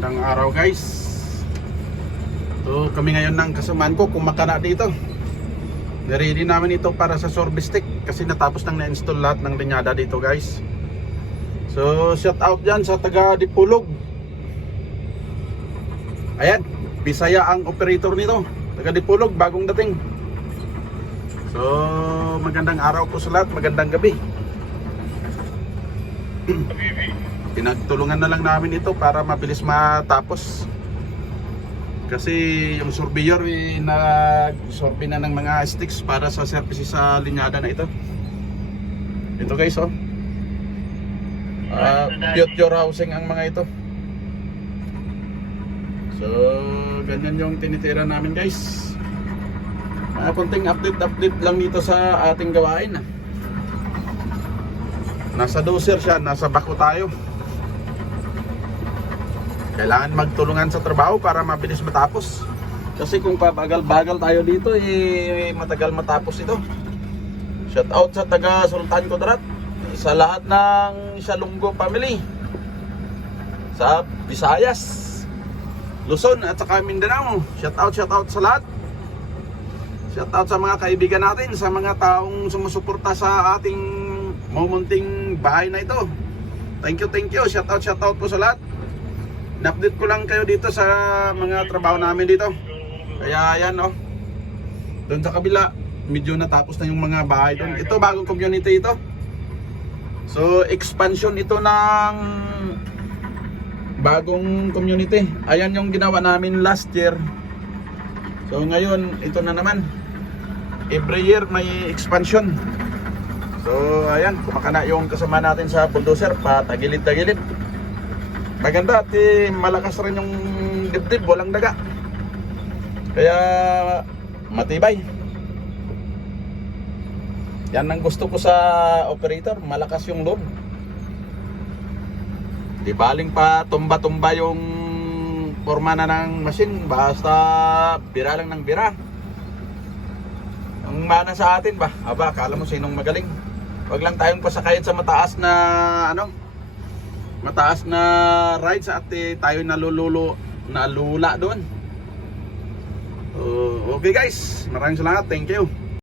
Magandang araw guys. So kami ngayon ng kasamaan ko kumakana dito. Niready namin ito para sa service tech kasi natapos nang na-install lahat ng linyada dito guys. So shout out dyan sa taga Dipolog. Ayan, Bisaya ang operator nito, taga Dipolog, bagong dating. So magandang araw po sa lahat, magandang gabi. Pinagtulungan na lang namin ito para mabilis matapos. Kasi yung surveyor nag-survey na ng mga sticks para sa services sa linyada na ito. Ito guys oh. Future housing ang mga ito. So ganyan yung tinitira namin guys. Konting update lang dito sa ating gawain. Nasa doser siya, nasa bako tayo. Kailangan magtulungan sa trabaho para mabilis matapos. Kasi kung pabagal-bagal tayo dito, matagal matapos ito. Shout out sa taga Sultan Kudarat, sa lahat ng Salunggo family, sa Visayas, Luzon at saka Mindanao. Shout out sa lahat. Shout out sa mga kaibigan natin, sa mga taong sumusuporta sa ating mumunting bahay na ito. Thank you. Shout out po sa lahat. Na-update ko lang kayo dito sa mga trabaho namin dito. Kaya ayan oh. Doon sa kabila, medyo natapos na yung mga bahay doon. Ito bagong community ito. So expansion ito ng bagong community. Ayan yung ginawa namin last year. So ngayon, ito na naman. Every year may expansion. So ayan, kumakana yung kasama natin sa bulldozer, patagilid-tagilid. Maganda at malakas rin yung dibdib, walang daga. Kaya matibay. Yan ang gusto ko sa operator, malakas yung loob. Di baling pa tumba-tumba yung forma na ng machine, basta bira lang ng bira. Ang mana sa atin ba? Aba, akala mo sinong magaling. Wag lang tayong pasakayin sa mataas na mataas na rides at tayo nalula doon. Okay guys, maraming salamat, thank you.